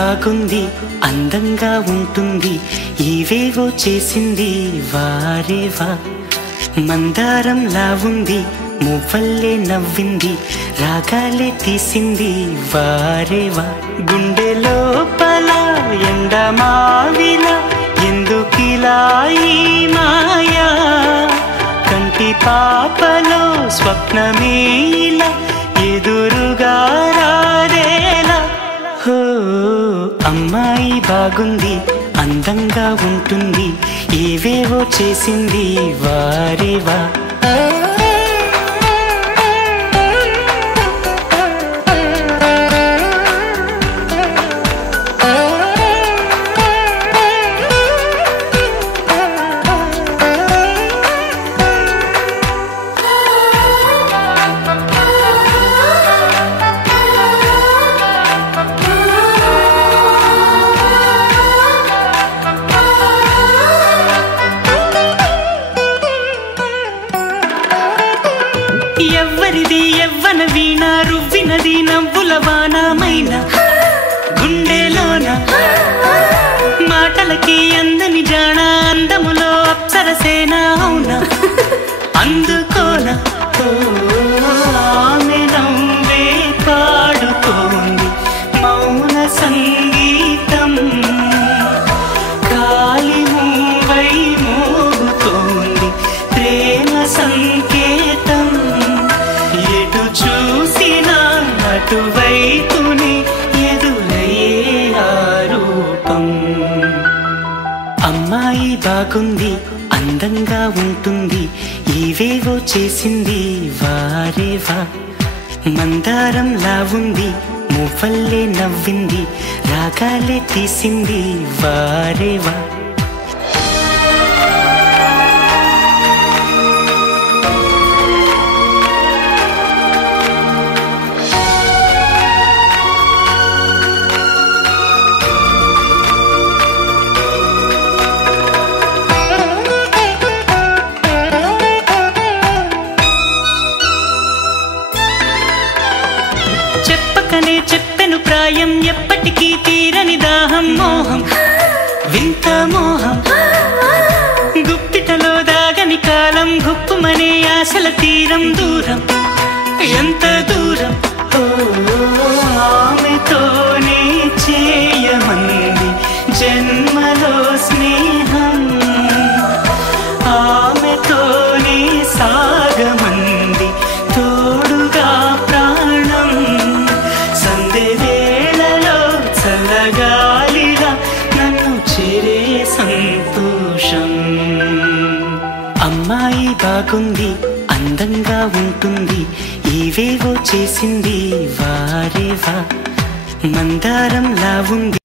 బాగుంది అందంగా ఉంటుంది ఇవేవో చేసింది వారేవా మందారంలా ఉంది మువ్వల్లే నవ్వింది రాగాలే తీసింది వారేవా గుండె లోపల ఎండమావిలా ఎందుకిలా ఈ మాయా కంటి పాపలో స్వప్నమే ఇలా ఎదురుగా రారేలా హో అమ్మాయి బాగుంది అందంగా ఉంటుంది ఏవేవో చేసింది వారేవా ఎవ్వరిది ఎవ్వన వీణ రువ్వినది నవ్వుల వానమైన గుండెలోన మాటలకి అందని జాణ అందములో అప్సరసేన అవునా అందుకోన ఆమె నవ్వే పాడుతోంది మౌన సంగీతం కాలి మూవై మోగుతోంది ప్రేమ సంకేతం ఎటు చూసినా అటువైపునే ఎదురయ్యే ఆరూపం అమ్మాయి బాగుంది అందంగా ఉంటుంది ఇవేవో చేసింది వారేవా మందారంలా ఉంది మువ్వల్లే నవ్వింది రాగాలే తీసింది వారేవా చెప్పకనే చెప్పెను ప్రాయం ఎప్పటికీ తీరని దాహం మోహం వింత మోహం గుప్పిటలో దాగని కాలం గుప్పుమనే ఆశల తీరం దూరం ఎంత దూరం ఆమెతోనే చేయమంది జన్మలో స్నేహం ఆమెతోనే సాగమంది తోడుగా ప్రాణం సందేవేళలో చల్లగాలిలా నన్ను చేరే సంతోషం అమ్మాయి బాగుంది అందంగా ఉంటుంది ఇవేవో చేసింది వారేవా మందారంలా ఉంది